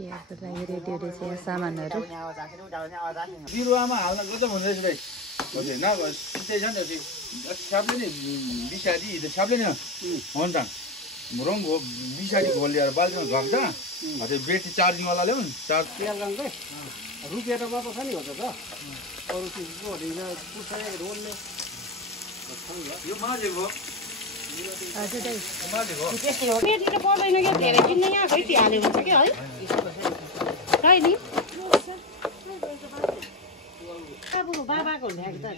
तिहारको लागि रेडी रहेछ यहाँ सामानहरू बिरुवामा हाल्न गजब हुँदैछ भाइ हजुर न सिधै छ नि छ्याप्ले नि बिसारी छ्याप्ले नि हो नि त रङ हो बिसारी घोल ल्याएर बाल्टीमा घग्छ त्यो ब्याट्री चार्जिङवाला ल्याउनु चार्ज रुपियाँ त मात्र छ नि हो त अरू चिजको रोडले यो माझेको हजुर दाइ मेटिएर पर्दैन क्या धेरै किन्न यहाँ खै हाल्यो हुन्छ कि है कहिले बाबाको ल्याएको त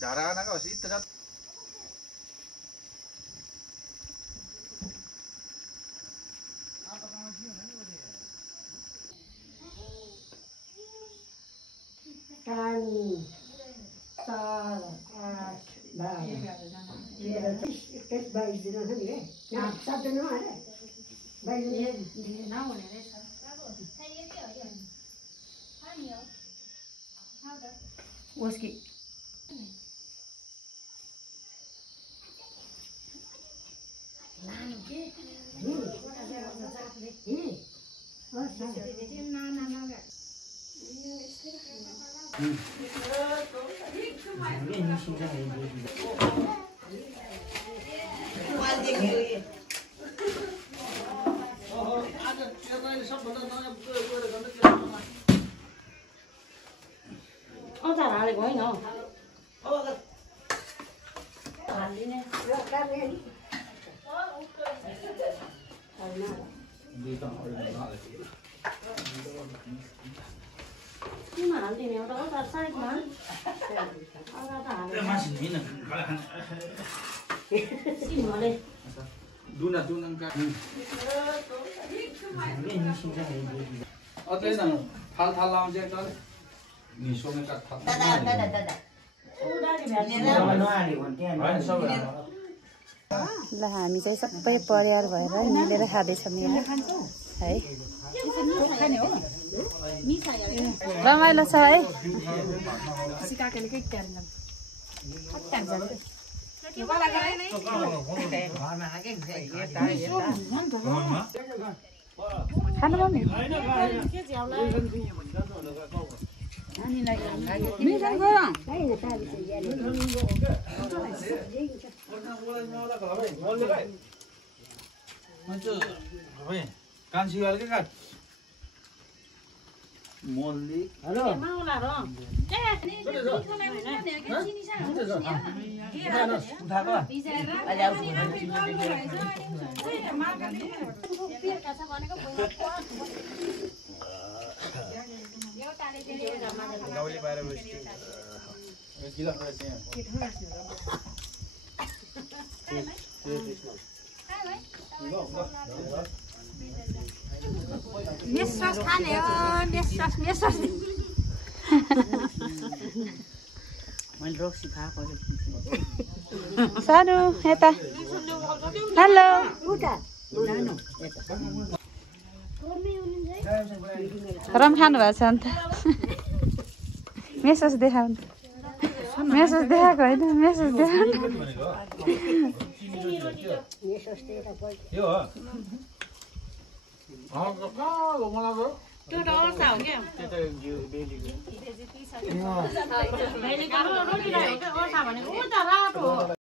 धारा आनाको इतना उसकी अचार हालेको होइन हालिदिने एउटा अचार साइडमा थाल थाल लाउँछ निसोमे का थाल ल हामी चाहिँ सबै परिवार भएर मिलेर खाँदैछौँ यहाँ है रमाइलो छ है खानु पर्ने कान्छीवालकै काट मोल्ली हेलो माउला र मेसरस खाने हो मेसरस मैले रक्सी खाएको सानो यता हेलो रम खानु भएको छ अन्त मेसेज देखाउनु मेसेज देखाएको होइन मेसेज देखाउनु त्यो त अवस्था हो क्या रोटी राखेको अवस्था भनेको उता रातो हो